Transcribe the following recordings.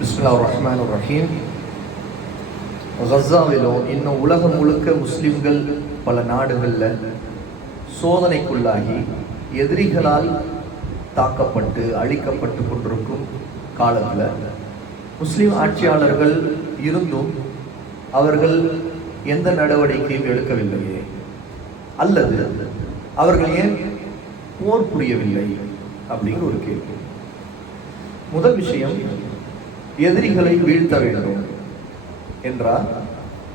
பிஸ்மில்லா ரஹ்மான் ரஹீம் கசாவிலோ இன்னும் உலகம் முழுக்க முஸ்லிம்கள் பல நாடுகளில் சோதனைக்குள்ளாகி எதிரிகளால் தாக்கப்பட்டு அழிக்கப்பட்டு கொண்டிருக்கும் காலத்தில் முஸ்லீம் ஆட்சியாளர்கள் இருந்தும் அவர்கள் எந்த நடவடிக்கையும் எடுக்கவில்லையே. அல்லது அவர்கள் ஏன் போர் புரியவில்லை? அப்படிங்கிற ஒரு கேள்வி. முதல் விஷயம் எதிரிகளை வீழ்த்த வேண்டும் என்றால்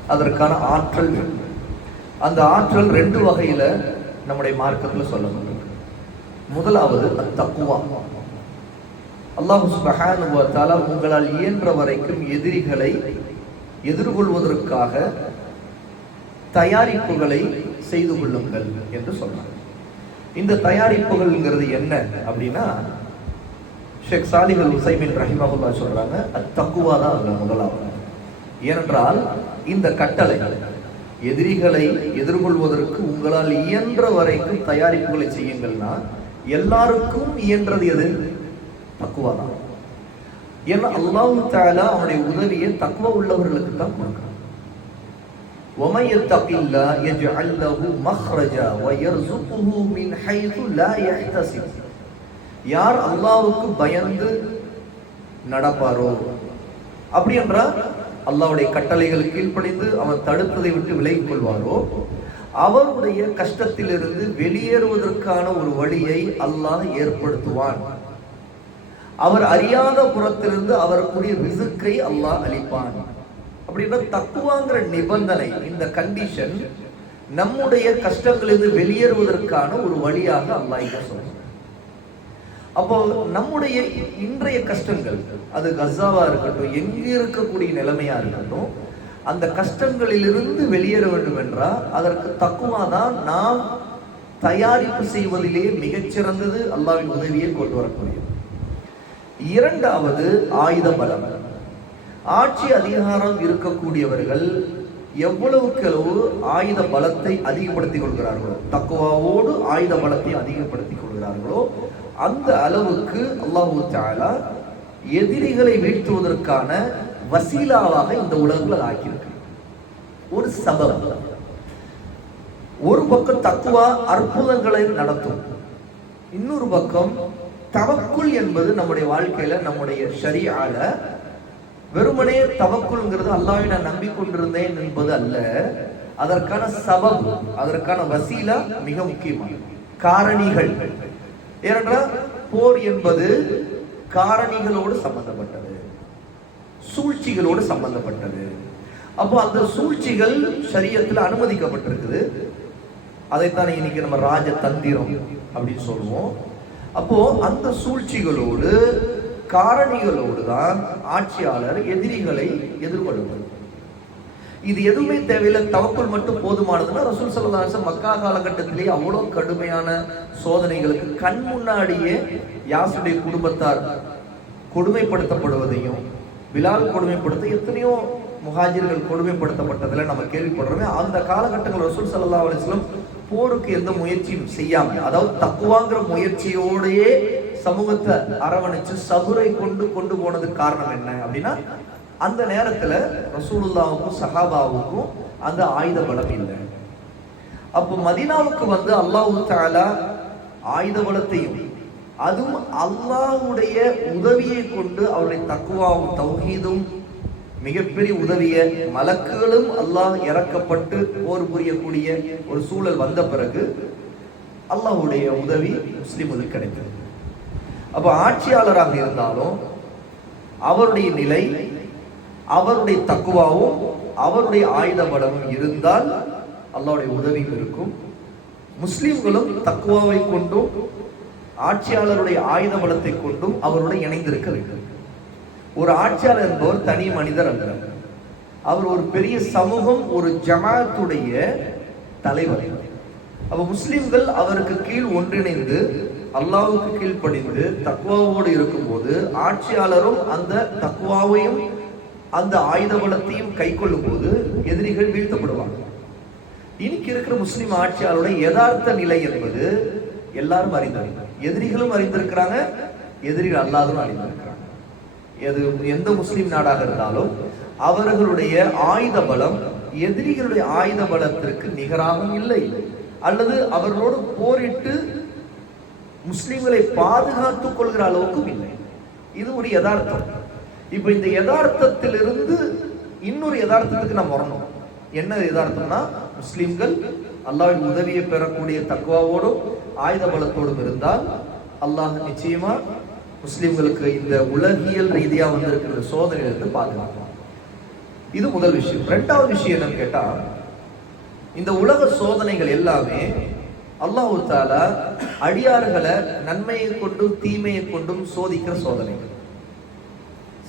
அதற்கான ஆற்றல் அந்த ஆற்றல் ரெண்டு வகையில நம்முடைய மார்க்கத்தில் முடியும் முதலாவது தக்குவா அல்லாஹு சுபஹானுவ உங்களால் இயன்ற வரைக்கும் எதிரிகளை எதிர்கொள்வதற்காக தயாரிப்புகளை செய்து கொள்ளுங்கள் என்று சொல்றாங்க இந்த தயாரிப்புகள்ங்கிறது என்ன அப்படின்னா ஷேக் சாலிஹல் உசைமின் ரஹிமகுல்லா சொல்றாங்க அது தக்குவா தான் அதுல முதலாவது ஏனென்றால் இந்த கட்டளை எதிரிகளை எதிர்கொள்வதற்கு உங்களால் இயன்ற வரைக்கும் தயாரிப்புகளை செய்யுங்கள்னா எல்லாருக்கும் இயன்றது எது தக்குவா தான் ஏன்னா அல்லாஹு தாலா அவனுடைய உதவியை தக்குவா உள்ளவர்களுக்கு தான் கொடுக்கிறான் ومن يتق الله يجعل له مخرجا ويرزقه من حيث لا يحتسب யார் அல்லாவுக்கு பயந்து நடப்பாரோ? அப்படி என்றால் அல்லாவுடைய கட்டளைகளுக்கு கீழ்ப்படிந்து அவன் தடுப்பதை விட்டு விலகிக் கொள்வாரோ? அவருடைய கஷ்டத்திலிருந்து வெளியேறுவதற்கான ஒரு வழியை அல்லாஹ் ஏற்படுத்துவான். அவர் அறியாத புறத்திலிருந்து அவருக்குரிய ரிசுக்கை அல்லாஹ் அளிப்பான். அப்படின்னா தக்குவாங்கிற நிபந்தனை இந்த கண்டிஷன் நம்முடைய கஷ்டங்களிலிருந்து வெளியேறுவதற்கான ஒரு வழியாக அல்லாஹ் சொல்றான். அப்போ நம்முடைய இன்றைய கஷ்டங்கள் அது கசாவா இருக்கட்டும் எங்க இருக்கக்கூடிய நிலைமையா இருக்கட்டும் அந்த கஷ்டங்களிலிருந்து வெளியேற வேண்டும் என்றால் அதற்கு தக்குவாதான் நாம் தயாரிப்பு செய்வதிலே மிகச்சிறந்தது அல்லாவின் உதவியை கொண்டு வரக்கூடியது இரண்டாவது ஆயுத பலம் ஆட்சி அதிகாரம் இருக்கக்கூடியவர்கள் எவ்வளவுக்கு ஆயுத பலத்தை அதிகப்படுத்திக் கொள்கிறார்களோ தக்குவாவோடு ஆயுத பலத்தை அதிகப்படுத்திக் கொள்கிறார்களோ அந்த அளவுக்கு அல்லாஹு தாலா எதிரிகளை வீழ்த்துவதற்கான வசீலாவாக இந்த உலகங்கள் ஆக்கியிருக்கு. ஒரு சபலம் ஒரு பக்கம் தக்குவா அற்புதங்களை நடத்தும். இன்னொரு பக்கம் தவக்குள் என்பது நம்முடைய வாழ்க்கையில நம்முடைய ஷரியால வெறுமனே தவக்குள்ங்கிறது அல்லாவை நான் நம்பிக்கொண்டிருந்தேன் என்பது அல்ல. அதற்கான சபம் அதற்கான வசீலா மிக முக்கியமான காரணிகள். ஏனென்றால் போர் என்பது காரணிகளோடு சம்பந்தப்பட்டது. சூழ்ச்சிகளோடு சம்பந்தப்பட்டது. அப்போ அந்த சூழ்ச்சிகள் சரியத்தில் அனுமதிக்கப்பட்டிருக்குது. அதைத்தானே இன்னைக்கு நம்ம ராஜ தந்திரம் அப்படின்னு சொல்லுவோம். அப்போ அந்த சூழ்ச்சிகளோடு காரணிகளோடு தான் ஆட்சியாளர் எதிரிகளை எதிர்கொள்வது இது எதுவுமே தேவையில்லை. தவக்குள் மட்டும் போதுமானதுன்னா ரசூல் சல்லாசன் மக்கா காலகட்டத்திலே அவ்வளோ கடுமையான சோதனைகளுக்கு கண் முன்னாடியே யாசுடைய குடும்பத்தார் கொடுமைப்படுத்தப்படுவதையும் விழால் கொடுமைப்படுத்த எத்தனையோ முகாஜிர்கள் கொடுமைப்படுத்தப்பட்டதில் நம்ம கேள்விப்படுறோமே. அந்த காலகட்டங்கள் ரசூல் சல்லா அலிஸ்லம் போருக்கு எந்த முயற்சியும் செய்யாமல் அதாவது தக்குவாங்கிற முயற்சியோடையே சமூகத்தை அரவணைச்சு சபுரை கொண்டு கொண்டு போனதுக்கு காரணம் என்ன அப்படின்னா அந்த நேரத்துல ரசூலுல்லாவுக்கும் சஹாபாவுக்கும் அந்த ஆயுத பலம் இல்லை. அப்போ மதினாவுக்கு வந்து அல்லாஹு தாலா ஆயுத பலத்தையும் அதுவும் அல்லாஹுடைய உதவியை கொண்டு அவருடைய தக்குவாவும் தௌஹீதும் மிகப்பெரிய உதவிய மலக்குகளும் அல்லாஹ் இறக்கப்பட்டு போர் புரியக்கூடிய ஒரு சூழல் வந்த பிறகு அல்லாஹுடைய உதவி முஸ்லிம்களுக்கு கிடைத்தது. அப்போ ஆட்சியாளராக இருந்தாலும் அவருடைய நிலை அவருடைய தக்குவாவும் அவருடைய ஆயுத பலமும் இருந்தால் அல்லாவுடைய உதவியும் இருக்கும். முஸ்லிம்களும் தக்குவாவை கொண்டும் ஆட்சியாளருடைய ஆயுத பலத்தை கொண்டும் அவருடைய இணைந்திருக்க வேண்டும். ஒரு ஆட்சியாளர் என்பவர் தனி மனிதர் அல்ல. அவர் ஒரு பெரிய சமூகம் ஒரு ஜமாத்துடைய தலைவர். அப்ப முஸ்லிம்கள் அவருக்கு கீழ் ஒன்றிணைந்து அல்லாவுக்கு கீழ்ப்படிந்து தக்குவாவோடு இருக்கும்போது ஆட்சியாளரும் அந்த தக்குவாவையும் அந்த ஆயுத பலத்தையும் கை கொள்ளும் போது எதிரிகள் வீழ்த்தப்படுவாங்க. இன்னைக்கு இருக்கிற முஸ்லிம் ஆட்சியாளருடைய யதார்த்த நிலை என்பது எல்லாரும் அறிந்தாங்க எதிரிகளும் அறிந்திருக்கிறாங்க எதிரிகள் அல்லாதவரும் அறிந்திருக்கிறாங்க. எது எந்த முஸ்லிம் நாடாக இருந்தாலும் அவர்களுடைய ஆயுத பலம் எதிரிகளுடைய ஆயுத பலத்திற்கு நிகராகவும் இல்லை. அல்லது அவர்களோடு போரிட்டு முஸ்லீம்களை பாதுகாத்துக் கொள்கிற அளவுக்கும் இல்லை. இது ஒரு யதார்த்தம். இப்ப இந்த யதார்த்தத்திலிருந்து இன்னொரு யதார்த்தத்துக்கு நாம் வரணும். என்ன யதார்த்தம்னா முஸ்லீம்கள் அல்லாவின் உதவியை பெறக்கூடிய தக்குவாவோடும் ஆயுத பலத்தோடும் இருந்தால் அல்லாஹ் நிச்சயமா முஸ்லிம்களுக்கு இந்த உலகியல் ரீதியா வந்திருக்கிற சோதனையிலிருந்து பாதுகாக்கலாம் இது முதல் விஷயம். ரெண்டாவது விஷயம் என்னன்னு கேட்டா இந்த உலக சோதனைகள் எல்லாமே அல்லாஹு தாலா அடியார்களை நன்மையை கொண்டும் தீமையை கொண்டும் சோதிக்கிற சோதனைகள்.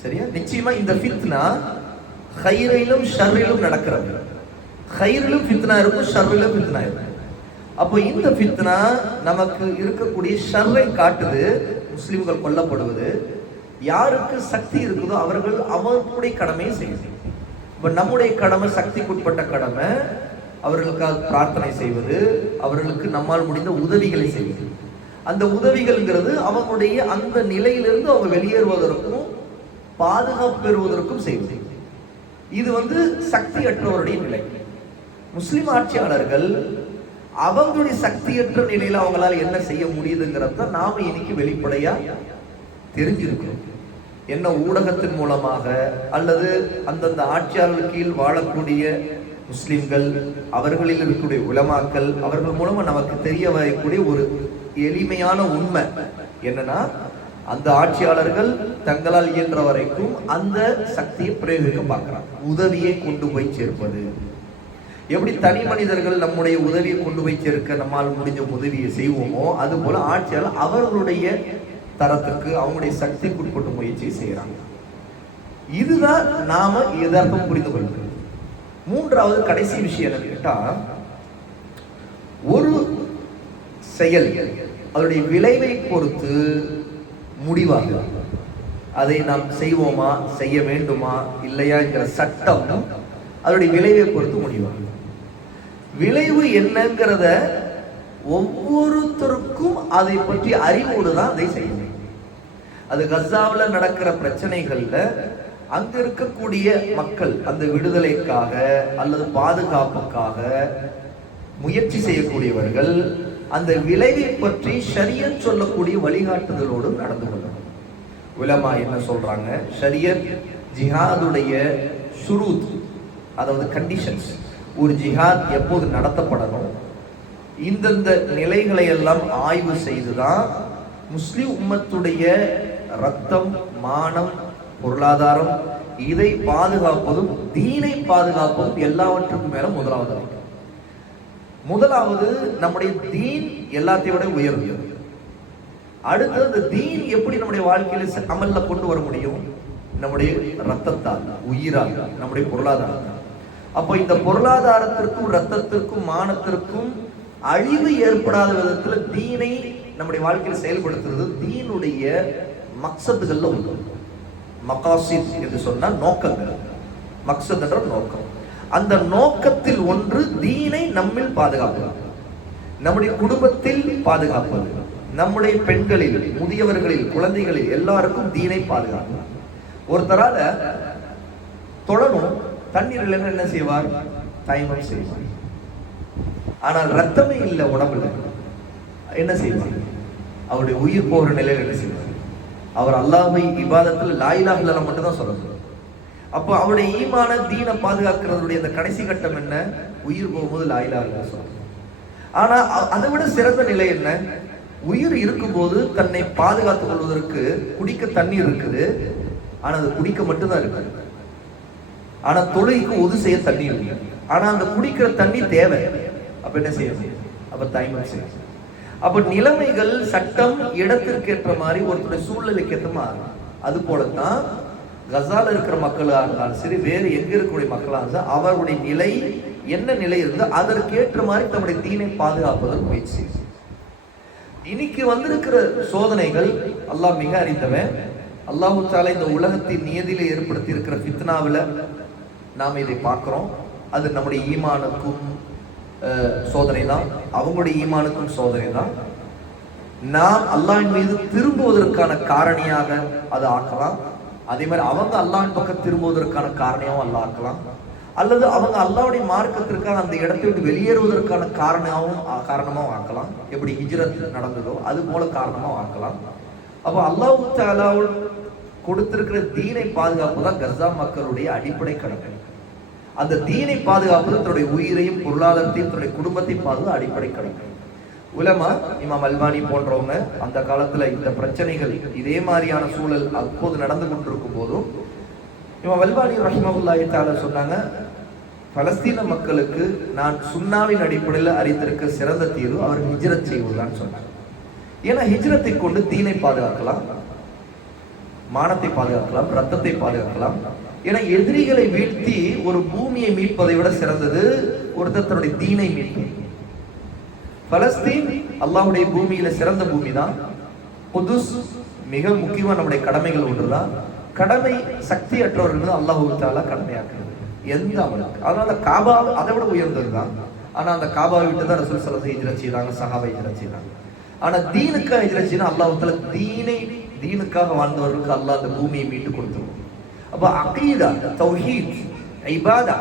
சரியா? நிச்சயமா இந்த ஃபித்னா ஹைரிலும் ஷர்ரிலும் நடக்கிறது. ஹைரிலும் ஃபித்னா இருக்கும் ஷர்ரிலும் ஃபித்னா இருக்கும். அப்போ இந்த ஃபித்னா நமக்கு இருக்கக்கூடிய ஷர்ரை காட்டுது முஸ்லிம்கள் கொல்லப்படுவது. யாருக்கு சக்தி இருக்குதோ அவர்கள் அவர்களுடைய கடமையை செய்யும் இப்போ நம்முடைய கடமை சக்திக்குட்பட்ட கடமை அவர்களுக்காக பிரார்த்தனை செய்வது அவர்களுக்கு நம்மால் முடிந்த உதவிகளை செய்வது. அந்த உதவிகள்ங்கிறது அவங்களுடைய அந்த நிலையிலிருந்து அவங்க வெளியேறுவதற்கும் பாதுகாப்பு பெறுவதற்கும் செய்வது. இது வந்து சக்தியற்றவருடைய நிலை. முஸ்லிம் ஆட்சியாளர்கள் அவங்களுடைய சக்தியற்ற நிலையில அவங்களால என்ன செய்ய முடியுதுங்கிறத நாம இன்னைக்கு வெளிப்படையா தெரிஞ்சிருக்கிறோம். என்ன ஊடகத்தின் மூலமாக அல்லது அந்தந்த ஆட்சியாளர்கள் கீழ் வாழக்கூடிய முஸ்லிம்கள் அவர்களில் இருக்கக்கூடிய உலமாக்கள் அவர்கள் மூலமா நமக்கு தெரிய வரக்கூடிய ஒரு எளிமையான உண்மை என்னன்னா அந்த ஆட்சியாளர்கள் தங்களால் இயன்ற வரைக்கும் அந்த சக்தியை பிரயோகிக்க பார்க்கிறாங்க. உதவியை கொண்டு போய் சேர்ப்பது. எப்படி தனி மனிதர்கள் நம்முடைய உதவியை கொண்டு போய் சேர்க்க நம்மால் முடிஞ்ச உதவியை செய்வோமோ அது போல ஆட்சியாளர் அவர்களுடைய தரத்துக்கு அவங்களுடைய சக்திக்குட்பட்ட முயற்சியை செய்யறாங்க இதுதான் நாம எதார்த்தம் புரிந்து கொள்வது மூன்றாவது கடைசி விஷயம் என்ன கேட்டால் ஒரு செயல் அதனுடைய விளைவை பொறுத்து முடிவாக அதை நாம் செய்வோமா செய்ய வேண்டுமா இல்லையா என்கிற சட்டம் அதனுடைய விளைவை பொறுத்து முடிவாகும் விளைவு என்னங்கிறத ஒவ்வொருத்தருக்கும் அதை பற்றி அறிவோடு தான் அதை செய்யணும் அது கசாவில் நடக்கிற பிரச்சனைகளில் அங்க இருக்கக்கூடிய மக்கள் அந்த விடுதலைக்காக அல்லது பாதுகாப்புக்காக முயற்சி செய்யக்கூடியவர்கள் அந்த விளைவை பற்றி ஷரியத் சொல்லக்கூடிய வழிகாட்டுதலோடு நடந்து கொள்ளணும். உலமா என்ன சொல்றாங்க? ஷரியத் ஜிஹாதுடைய ஷுரூத் அதாவது கண்டிஷன்ஸ் ஒரு ஜிஹாத் எப்போது நடத்தப்படணும்? இந்தந்த நிலைகளை எல்லாம் ஆய்வு செய்துதான் முஸ்லிம் உம்மத்துடைய ரத்தம் மானம் பொருளாதாரம் இதை பாதுகாப்பதும் தீனை பாதுகாப்பதும் எல்லாவற்றுக்கும் மேல முதலாவது முதலாவது நம்முடைய தீன் எல்லாத்தையும் விட உயர்ந்தது அடுத்தது அந்த தீன் எப்படி நம்முடைய வாழ்க்கையில ச- அமல்ல கொண்டு வர முடியும்? நம்முடைய ரத்தத்தால் உயிரால் நம்முடைய பொருளாதாரம் அப்போ இந்த பொருளாதாரத்திற்கும் ரத்தத்திற்கும் மானத்திற்கும் அழிவு ஏற்படாத விதத்துல தீனை நம்முடைய வாழ்க்கையில செயல்படுத்துறது தீனுடைய மக்சத்துகள்ல ஒன்று மகாசித் என்று சொன்னால் நோக்கங்கள். மக்சத் என்ற நோக்கம். அந்த நோக்கத்தில் ஒன்று தீனை நம்மில் பாதுகாப்பது. நம்முடைய குடும்பத்தில் பாதுகாப்பது. நம்முடைய பெண்களில் முதியவர்களில் குழந்தைகளில் எல்லாருக்கும் தீனை பாதுகாப்பு ஒருத்தரால தொடரும் தண்ணீர் இல்லைன்னா என்ன செய்வார்? தயமம் செய்வார். ஆனால் ரத்தமே இல்லை உடம்புல. என்ன செய்வார்? அவருடைய உயிர் போகிற நிலையில் என்ன செய்வார்? அவர் அல்லாமை இபாதத்தில் லாயிலாக இல்லா மட்டும்தான் சொல்ல சொல்லணும் அப்போ அவருடைய ஈமான தீனை பாதுகாக்கிறதுடைய அந்த கடைசி கட்டம் என்ன? உயிர் போகும்போது லாயிலாக இல்லா சொல்லணும் ஆனா அதை விட சிறந்த நிலை என்ன? உயிர் இருக்கும்போது தன்னை பாதுகாத்துக் கொள்வதற்கு குடிக்க தண்ணீர் இருக்குது. ஆனா அது குடிக்க மட்டும்தான் இருக்காரு ஆனா தொழுகைக்கு ஒது செய்ய தண்ணி இருக்கு ஆனா அந்த குடிக்கிற தண்ணி தேவை. அப்ப என்ன செய்யணும்? அப்ப தைமம் செய்யணும். அப்ப நிலைமைகள் சட்டம் இடத்திற்கு ஏற்ற மாதிரி ஒருத்தருடைய சூழ்நிலைக்கு ஏற்ற மாறும் அது போலத்தான் கசால இருக்கிற மக்களாக இருந்தாலும் சரி வேறு எங்க இருக்கக்கூடிய மக்களா இருந்தாலும் அவருடைய நிலை என்ன நிலை இருந்தோ அதற்கேற்ற மாதிரி தம்முடைய தீனை பாதுகாப்பதற்கு முயற்சி. இன்னைக்கு வந்திருக்கிற சோதனைகள் அல்லாஹ் மிக அறிந்தவன். அல்லாஹு தாலா இந்த உலகத்தின் நியதியில ஏற்படுத்தி இருக்கிற பித்னாவில் நாம் இதை பார்க்கிறோம். அது நம்முடைய ஈமானுக்கும் சோதனை தான் அவங்களுடைய ஈமானுக்கும் சோதனை தான் நாம் அல்லாஹின் மீது திரும்புவதற்கான காரணியாக அதை ஆக்கலாம். அதே மாதிரி அவங்க அல்லாஹின் பக்கம் திரும்புவதற்கான காரணியாகவும் அல்ல ஆக்கலாம். அல்லது அவங்க அல்லாவுடைய மார்க்கத்திற்காக அந்த இடத்தை விட்டு வெளியேறுவதற்கான காரணமாகவும் காரணமாகவும் ஆக்கலாம். எப்படி ஹிஜ்ரத் நடந்ததோ அது போல காரணமாகவும் ஆக்கலாம். அப்போ அல்லாஹு தாலாவுல் கொடுத்திருக்கிற தீனை பாதுகாப்பு தான் கசா மக்களுடைய அடிப்படை கடமை. அந்த தீனை பாதுகாப்பது தன்னுடைய உயிரையும் பொருளாதாரத்தையும் தன்னுடைய குடும்பத்தை பாதுகாப்பு அடிப்படை கிடைக்கும் உலமா இமாம் அல்வானி போன்றவங்க அந்த காலத்துல இந்த பிரச்சனைகள் இதே மாதிரியான சூழல் அப்போது நடந்து கொண்டிருக்கும் போதும் இமாம் அல்வானி ரஹ்மகுல்லாஹி தாலா சொன்னாங்க பலஸ்தீன மக்களுக்கு நான் சுண்ணாவின் அடிப்படையில் அறிந்திருக்க சிறந்த தீர்வு அவர் ஹிஜ்ரத் செய்வதுதான் சொன்னார் ஏன்னா ஹிஜ்ரத்தை கொண்டு தீனை பாதுகாக்கலாம் மானத்தை பாதுகாக்கலாம் ரத்தத்தை பாதுகாக்கலாம் ஏன்னா எதிரிகளை வீழ்த்தி ஒரு பூமியை மீட்பதை விட சிறந்தது ஒருத்தர் தன்னுடைய தீனை மீட்பது. பலஸ்தீன் அல்லாஹ்வுடைய பூமியில சிறந்த பூமி தான் மிக முக்கியமான நம்முடைய கடமைகள் ஒன்றுதான். கடமை சக்தி அற்றவர்கள் அல்லாஹூத்தால கடமையாக்குறது எந்த அவனுக்கு அதனால காபா அதை விட உயர்ந்தது தான் ஆனா அந்த காபா விட்டு தான் ரசூல் சலத்தை ஹிஜ்ரத் செய்யறாங்க சஹாபா ஹிஜ்ரத் செய்யறாங்க ஆனா தீனுக்காக ஹிஜ்ரத் செய்யணும் அல்லாஹூத்தால தீனை தீனுக்காக வாழ்ந்தவர்களுக்கு அல்லாஹ் அந்த பூமியை மீட்டு கொடுத்துரும். அப்ப அகீதா தௌஹீத் ஐபாதா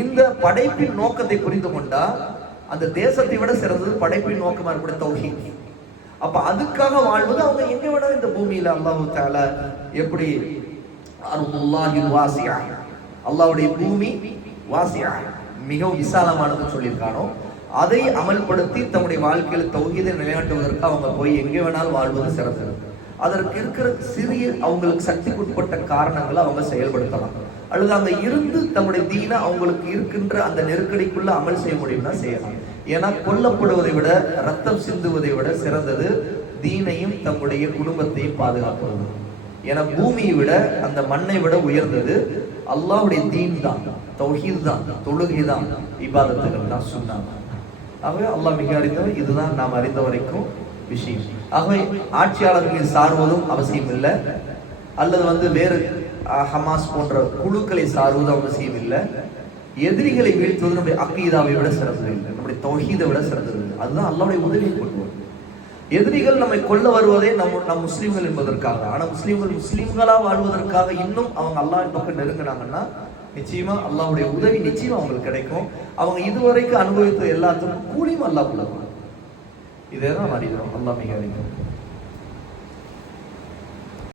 இந்த படைப்பின் நோக்கத்தை புரிந்து கொண்டா அந்த தேசத்தை விட சிறந்தது படைப்பின் நோக்கமா இருக்கக்கூடிய தௌஹீத். அப்ப அதுக்காக வாழ்வது அவங்க எங்க விட இந்த பூமியில அல்லாஹு தால எப்படி? வாசியா. அல்லாவுடைய பூமி வாசியா. மிகவும் விசாலமானதுன்னு சொல்லியிருக்கானோ அதை அமல்படுத்தி தம்முடைய வாழ்க்கையில் தௌஹீதை நிலைநாட்டுவதற்கு அவங்க போய் எங்கே வேணாலும் வாழ்வது சிறந்தது. அதற்கு இருக்கிற சிறிய அவங்களுக்கு சக்திக்குட்பட்ட காரணங்களை அவங்க செயல்படுத்தலாம். அல்லது அங்க இருந்து தம்முடைய தீன அவங்களுக்கு இருக்கின்ற அந்த நெருக்கடிக்குள்ள அமல் செய்ய முடியும்னா செய்யலாம். ஏன்னா கொல்லப்படுவதை விட ரத்தம் சிந்துவதை விட சிறந்தது தீனையும் தம்முடைய குடும்பத்தையும் பாதுகாப்பது. ஏன்னா பூமியை விட அந்த மண்ணை விட உயர்ந்தது அல்லாவுடைய தீன் தான். தௌஹீத் தான். தொழுகை தான். இபாதத்துகள் தான். சொன்னாங்க ஆகவே அல்லாஹ் மிக அறிந்தவர். இதுதான் நாம் அறிந்த வரைக்கும். விஷயம். ஆகவே ஆட்சியாளர்களை சார்வதும் அவசியம் இல்லை அல்லது வந்து வேறு ஹமாஸ் போன்ற குழுக்களை சார்வதும் அவசியம் இல்லை எதிரிகளை வீழ்த்துவது நம்முடைய அக்கீதாவை விட சிறந்தது இல்லை. நம்முடைய தொகீதை விட சிறந்தது அதுதான் அல்லாவுடைய உதவியை கொண்டு வரும். எதிரிகள் நம்மை கொல்ல வருவதே நம்ம நம் முஸ்லீம்கள் என்பதற்காக ஆனால் முஸ்லீம்கள் முஸ்லீம்களா வாழ்வதற்காக இன்னும் அவங்க அல்லாஹ் பக்கம் நெருங்கினாங்கன்னா நிச்சயமா அல்லாவுடைய உதவி நிச்சயமா அவங்களுக்கு கிடைக்கும். அவங்க இதுவரைக்கும் அனுபவித்த எல்லாத்துக்கும் கூலியும் அல்லா உள்ளவங்க இதே தான் அறிகிறோம் அல்லாஹ் மிக அறிகிறோம்